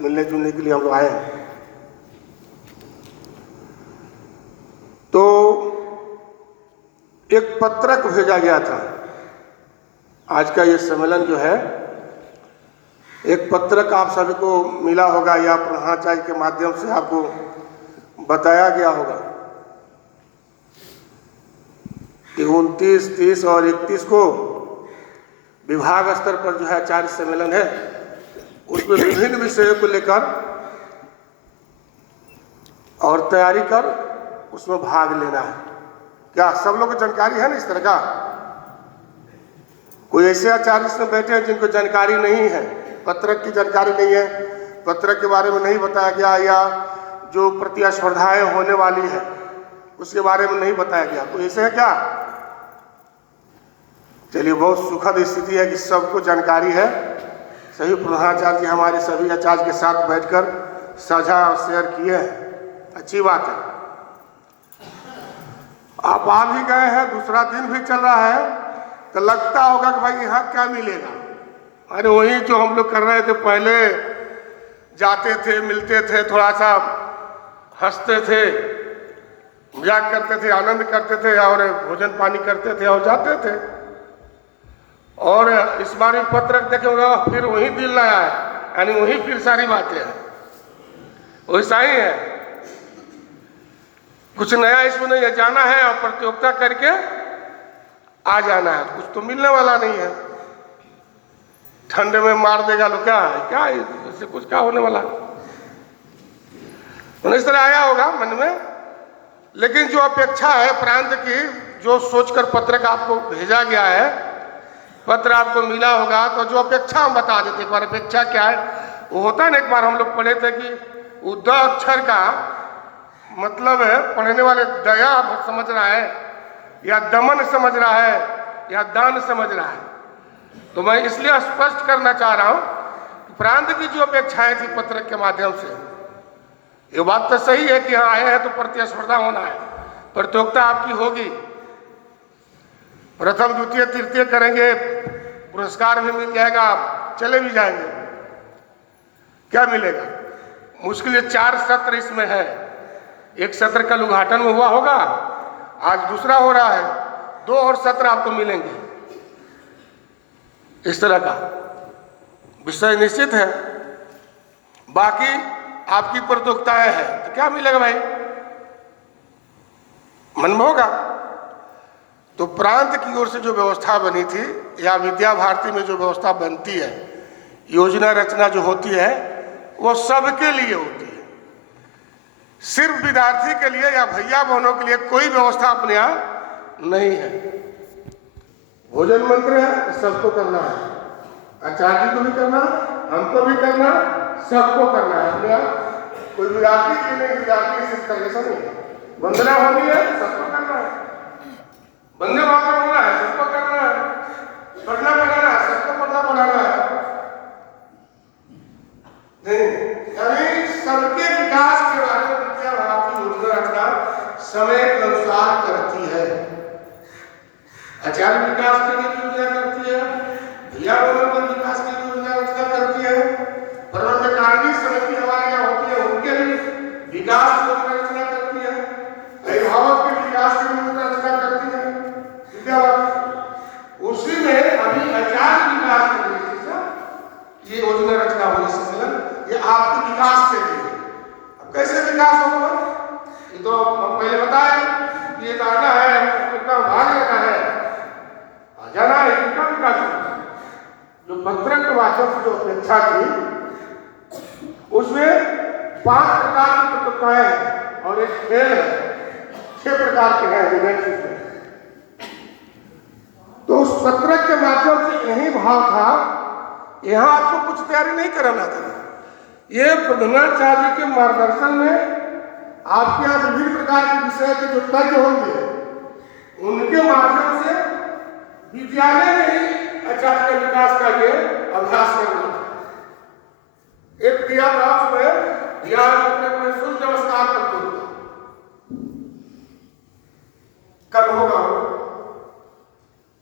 मिलने जुलने के लिए हम लोग आए हैं। तो एक पत्रक भेजा गया था। आज का ये सम्मेलन जो है, एक पत्रक आप सभी को मिला होगा या प्रधानाचार्य के माध्यम से आपको बताया गया होगा कि 29, 30 और 31 को विभाग स्तर पर जो है आचार्य सम्मेलन है, उसमें विभिन्न विषयों को लेकर और तैयारी कर उसमें भाग लेना है। क्या सब लोग को जानकारी है ना इस तरह का? कोई ऐसे आचार्य इसमें बैठे हैं जिनको जानकारी नहीं है, पत्रक की जानकारी नहीं है, पत्रक के बारे में नहीं बताया गया, या जो प्रतिस्पर्धाएं होने वाली है उसके बारे में नहीं बताया गया? कोई ऐसे है क्या? चलिए, बहुत सुखद स्थिति है कि सबको जानकारी है। सभी प्रधानाचार्य जी हमारे सभी आचार्य के साथ बैठकर साझा और शेयर किए हैं, अच्छी बात है। आप आ भी गए हैं, दूसरा दिन भी चल रहा है, तो लगता होगा कि भाई यहाँ क्या मिलेगा। अरे वही जो हम लोग कर रहे थे, पहले जाते थे, मिलते थे, थोड़ा सा हंसते थे, मजाक करते थे, आनंद करते थे और भोजन पानी करते थे और जाते थे। और इस बार भी पत्रक देखेगा फिर वही दिल लाया है, यानी वही फिर सारी बातें हैं, वैसा ही है, कुछ नया इसमें नहीं है। जाना है और प्रतियोगिता करके आ जाना है, कुछ तो मिलने वाला नहीं है। ठंड में मार देगा लोग, क्या है, क्या इससे कुछ क्या होने वाला? तो इस तरह आया होगा मन में, लेकिन जो अपेक्षा है प्रांत की, जो सोचकर पत्रक आपको भेजा गया है, पत्र आपको मिला होगा, तो जो अपेक्षा हम बता देते। एक बार अपेक्षा क्या है वो होता है ना, एक बार हम लोग पढ़े थे कि द अक्षर का मतलब है, पढ़ने वाले दया समझ रहा है या दमन समझ रहा है या दान समझ रहा है। तो मैं इसलिए स्पष्ट करना चाह रहा हूं कि प्रांत की जो अपेक्षाएं थी पत्रक के माध्यम से, ये बात तो सही है कि हाँ आए हैं तो प्रतिस्पर्धा होना है, प्रतियोगिता आपकी होगी, प्रथम द्वितीय तृतीय करेंगे, पुरस्कार भी मिल जाएगा, आप चले भी जाएंगे। क्या मिलेगा? मुश्किल 4 सत्र इसमें है। एक सत्र कल उद्घाटन में हुआ होगा, आज दूसरा हो रहा है, 2 और सत्र आपको मिलेंगे। इस तरह का विषय निश्चित है। बाकी आपकी प्रतियोगिताएं हैं, तो क्या मिलेगा भाई? मन में होगा। तो प्रांत की ओर से जो व्यवस्था बनी थी, या विद्या भारती में जो व्यवस्था बनती है, योजना रचना जो होती है, वो सबके लिए होती है। सिर्फ विद्यार्थी के लिए या भैया बहनों के लिए कोई व्यवस्था अपने यहाँ नहीं है। भोजन मंत्र है, सबको करना है, आचार्य को भी करना, हमको भी करना, सबको करना है। अपने यहाँ कोई विद्यार्थी के लिए विद्यार्थी सिर्फ करने से नहीं। वंदना होनी है, सबको करना है, वंदे मातरम होना है, सबको करना है, पढ़ना पढ़ाना है, सबको पढ़ना पढ़ाना है। नहीं, यानी सबके विकास के बारे में विद्या भारती योजना रचना समय के अनुसार करती है। आचार्य विकास के लिए योजना करती है, भैया बहनों पर विकास की योजना रचना करती है, प्रबंधकारिणी समिति हमारे यहाँ होती है, उनके लिए विकास की योजना रचना करती है, अभिभावक के विकास की योजना रचना करती है विद्या भारती। उसी में अभी आचार्य विकास के लिए ये योजना रचना हुई सम्मेलन, ये आपके विकास के लिए। अब कैसे विकास होगा? ये तो हम पहले बताए, ये आना है, कितना भाग लेना है, आ जाना है, कितना विकास होगा। जो पत्रक के माध्यम से जो अपेक्षा थी, उसमें 5 प्रकार की प्रतियोगिताएं हैं और एक खेल है, 6 प्रकार के हैं इवेंट्स में। तो उस पत्रक के माध्यम से यही भाव था, यहाँ आपको कुछ तैयारी नहीं कराना था। ये प्रधानाचार्य के मार्गदर्शन में आपके यहाँ विभिन्न प्रकार के विषय के जो तज्ञ होंगे, उनके माध्यम से विद्यालय में ही आचार्य के विकास का ये अभ्यास करना था। एक क्रिया प्राप्त में ध्यान सूर्य नमस्कार करते हुए कल होगा।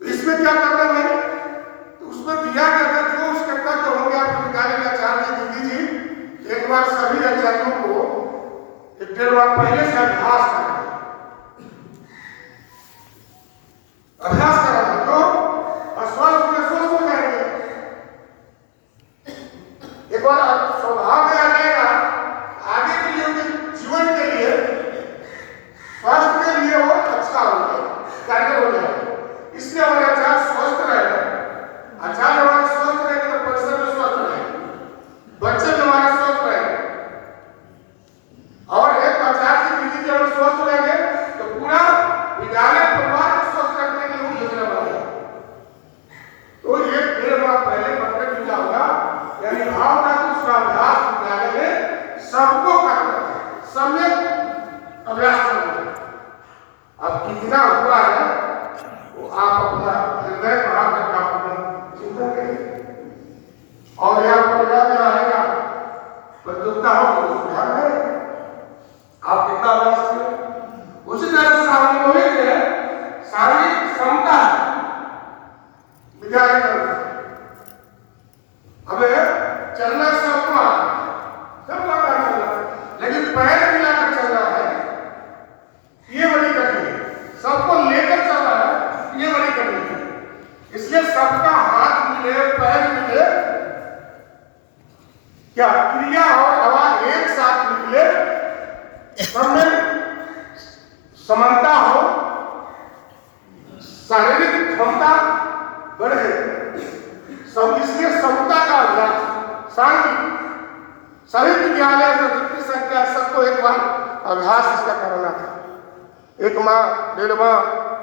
इसमें क्या करना है? तो उसमें दिया गया था जो उस कर्ता जो होंगे आपके विद्यालय के आचार्य दीदी जी, एक बार स्वभाव में आ जाएगा, आगे के लिए उनके जीवन के लिए, स्वास्थ्य के लिए वो अच्छा हो जाएगा, कारगर हो जाएगा। इसलिए हमारे आचार्य स्वस्थ रहे। आचार्य हमारे स्वस्थ रहेंगे तो परिसर में स्वस्थ रहेंगे, बच्चे भी हमारे स्वस्थ रहेंगे, और एक आचार्य की विधि जब स्वस्थ रहेंगे तो पूरा विद्यालय परिवार को स्वस्थ रखने के लिए योजना बनाएगा। तो ये 1.5 माह पहले पत्र मिला होगा, यानी भाव का उसका अभ्यास विद्यालय में सबको करना है, सम्यक अभ्यास करना है। अब कितना हुआ है वो आप अपना हृदय बाहर करके अपना चिंतन करिए, और यहाँ पर आएगा प्रतियोगिता हो तो ध्यान है आप कितना अभ्यास करें। उसी तरह से सामूहिक शारीरिक क्षमता विद्यालय में हमें चलना सबको आता है, लेकिन पैर मिलाकर चलना है ये बड़ी कठिन है, सबको लेकर चलना है ये बड़ी कठिन है। इसलिए सबका हाथ मिले, पैर मिले, क्या क्रिया और आवाज एक साथ निकले, सब में समानता हो, शारीरिक क्षमता बढ़े, सब इसलिए समता का अभ्यास सांगिक सभी विद्यालय में जितनी संख्या सबको एक बार अभ्यास इसका कराना था। 1 माह 1.5 माह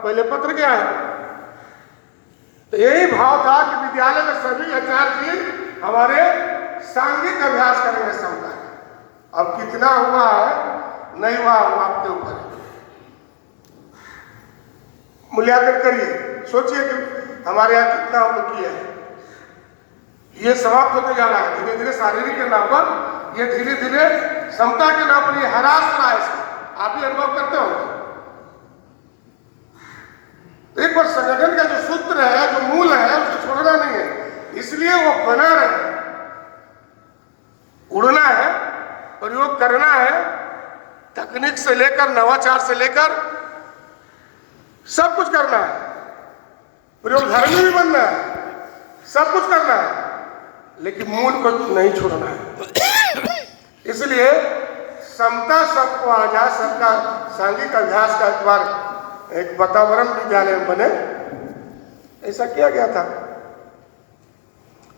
पहले पत्र गया है, तो यही भाव था कि विद्यालय में सभी आचार्य जी हमारे सांगिक अभ्यास करेंगे समता का। अब कितना हुआ है नहीं हुआ वो आपके ऊपर है, मूल्यांकन करिए, सोचिए कि हमारे यहाँ कितना हम लोग किया है। ये समाप्त होते जा रहा है धीरे धीरे, शारीरिक के नाम पर ये धीरे धीरे समता के नाम पर ये हरास रहा है, आप भी अनुभव करते हो। एक बार संगठन का जो सूत्र है, जो मूल है, उसको छोड़ना नहीं है, इसलिए वो बना रहे, उड़ना है, प्रयोग करना है, तकनीक से लेकर नवाचार से लेकर सब कुछ करना है, प्रयोग घर में भी बनना है, सब कुछ करना है, लेकिन मूल को नहीं छोड़ना है। इसलिए समता सबको आ जाए, सबका सांघिक अभ्यास का एक बार एक वातावरण विद्यालय में बने, ऐसा किया गया था।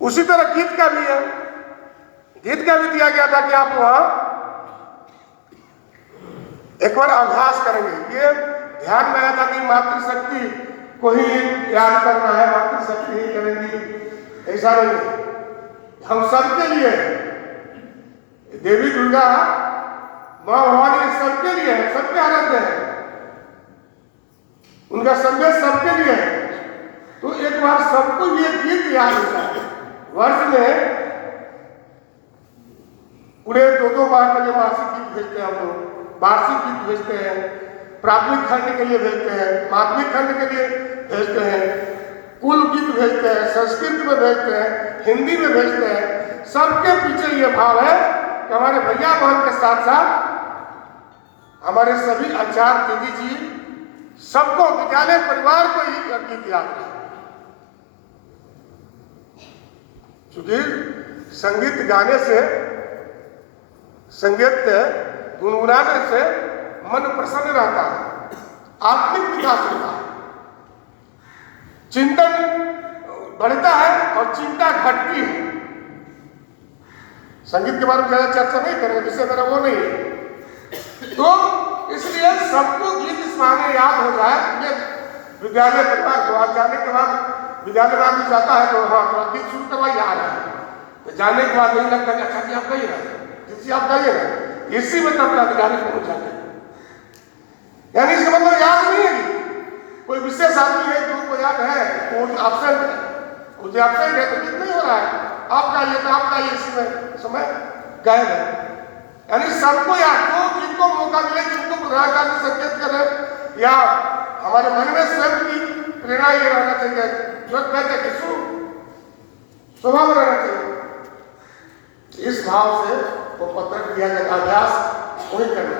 उसी तरह गीत का भी है, गीत का भी दिया गया था कि आप वहां एक बार अभ्यास करेंगे। ये ध्यान में आया था कि मातृशक्ति को ही याद करना है, मातृशक्ति ही करेंगी, ऐसा नहीं। हम सबके लिए, देवी दुर्गा माँ भवानी सबके लिए है, सबके आनंद है, उनका संदेश सबके लिए है। तो एक बार सबको ये गीत याद होता है। वर्ष में पूरे 2-2 बार के लिए मासिक गीत भेजते हैं हम लोग, वार्षिक गीत भेजते हैं, प्राथमिक खंड के लिए भेजते हैं, माध्यमिक खंड के लिए भेजते हैं, कुल गीत भेजते हैं, संस्कृत में भेजते हैं, हिंदी में भेजते हैं। सबके पीछे ये भाव है कि हमारे भैया बहन के साथ साथ हमारे सभी आचार्य दीदी जी सबको, विद्यालय परिवार को ही गीत याद है। क्योंकि संगीत गाने से, संगीत गुनगुनाने से मन प्रसन्न रहता है, आत्मिक विकास होता है, चिंतन बढ़ता है और चिंता घटती है। संगीत के बारे में ज्यादा चर्चा नहीं करेंगे, जिससे मेरा वो नहीं है। तो इसलिए सबको गीत इस बहाने याद हो जाए। ये विद्यालय परिवार को आज जाने के बाद विद्यालय में आदमी जाता है तो हाँ गीत शुरू करवाई आ रहा है, तो जाने के बाद नहीं लगता कि अच्छा जी आप गई ना, जिससे आप गई ना, इसी में तब अधिकारी पहुंच जाते हैं। यानी इसका मतलब याद नहीं है, कोई विशेष आदमी है जो को याद है, वो एब्सेंट है, वो जो एब्सेंट है तो गीत नहीं हो रहा है, आपका ये तो आपका ये, इसी में समय गायब है। यानी सबको याद, जो जिनको मौका मिले, जिनको प्रधानकार संकेत करें, या हमारे मन में स्वयं की प्रेरणा ये रहना चाहिए, जो कहते कि स्वभाव रहना चाहिए। इस भाव से वो पत्र दिया गया, अभ्यास वही करना।